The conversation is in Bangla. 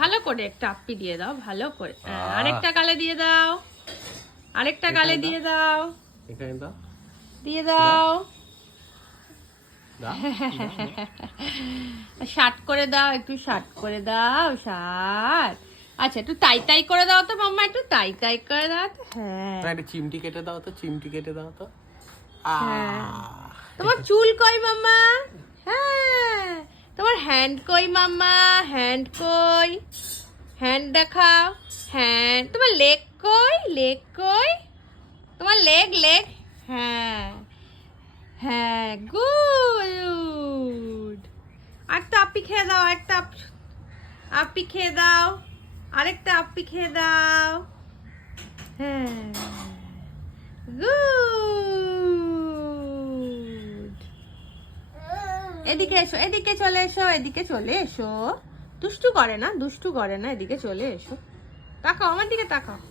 ভালো করে একটা আপ্পি দিয়ে দাও, ভালো করে। আরেকটা গালে দিয়ে দাও, আরেকটা গালে দিয়ে দাও, এখানে দাও, দিয়ে দাও। শার্ট করে দাও, একটু শার্ট করে দাও, শার্ট। আচ্ছা একটু তাই তাই করে দাও তো মাম্মা, একটু তাই তাই করে দাও তো। হ্যাঁ একটা চিমটি কেটে দাও তো, চিমটি কেটে দাও তো। তোমার চুল কই মাম্মা? হ্যাঁ তোমার হ্যান্ড কই মাম্মা? হ্যান্ড কই? হ্যান্ড দেখাও। হ্যাঁ তোমার লেগ কই? লেগ কই? তোমার লেগ, লেগ। হ্যাঁ হ্যাঁ গুড। আরেকটা আপ্পি খেয়ে দাও, একটা আপ্পি খেয়ে দাও, আরেকটা আপ্পি খেয়ে দাও। হ্যাঁ গুড। এদিকে এসো, এদিকে চলে এসো, এদিকে চলে এসো। দুষ্টু করে না, দুষ্টু করে না, এদিকে চলে এসো। তাকাও আমার দিকে, তাকাও।